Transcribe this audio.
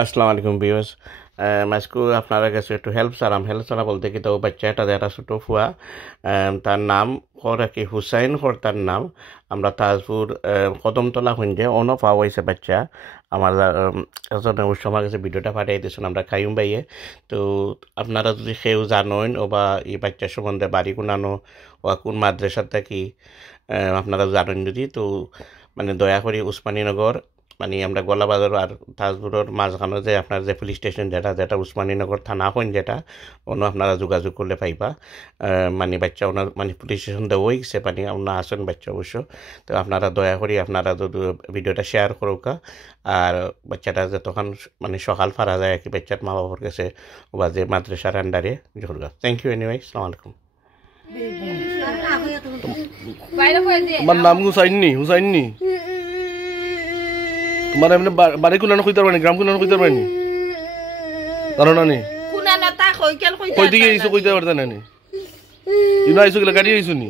আসসালামু আলাইকুম ভিউয়ার্স। আজকে আপনারা কাছে একটু হেল্প চারা বলতে কি তো বাচ্চা এটা যারা ছোট ফুয়া তার নাম কি হুসাইন তার নাম আমরা তাজপুর কদমতলা খুঁজে অনো পাওয়া হয়েছে বাচ্চা আমার এজন অবশ্য আমার কাছে ভিডিওটা পাঠিয়ে দিয়েছেন আমরা খাইম বাইয়ে। তো আপনারা যদি সেও জানেন ও বা এই বাচ্চার সম্বন্ধে বাড়ি কোনানো ও কোন মাদ্রাসার থাকি আপনারা জানেন যদি তো মানে দয়া করে উসমানীনগর মানে আমরা গলাবাজার আর তাজপুরের মাঝখানে যে আপনার যে পুলিশ স্টেশন যেটা উসমানীনগর থানা হন যেটা অন্য আপনারা যোগাযোগ করলে পাইবা। মানে বাচ্চা ওনার মানে পুলিশ স্টেশন দেওয়াই গেছে মানে ওনার আসেন বাচ্চা অবশ্য। তো আপনারা দয়া করে আপনারা যদি ভিডিওটা শেয়ার করুকা আর বাচ্চাটা যে তখন মানে সকাল ফারা যায় আর কি বাচ্চার মা বাবার কাছে বা যে মাদ্রাসার আন্ডারে জোরগা। থ্যাংক ইউ এনিওয়ে, আসসালামু আলাইকুম। তোমার নাম হুসাইননি তোমার এমনি বাড়ি কুলানো কইতে পারবেনি গ্রাম কুলানো কইতে পারবেনি জানো না নি কই দিকে আইছো কইতে পারতে না নি ইনো আইছো গেলে গাড়ি আইছো নি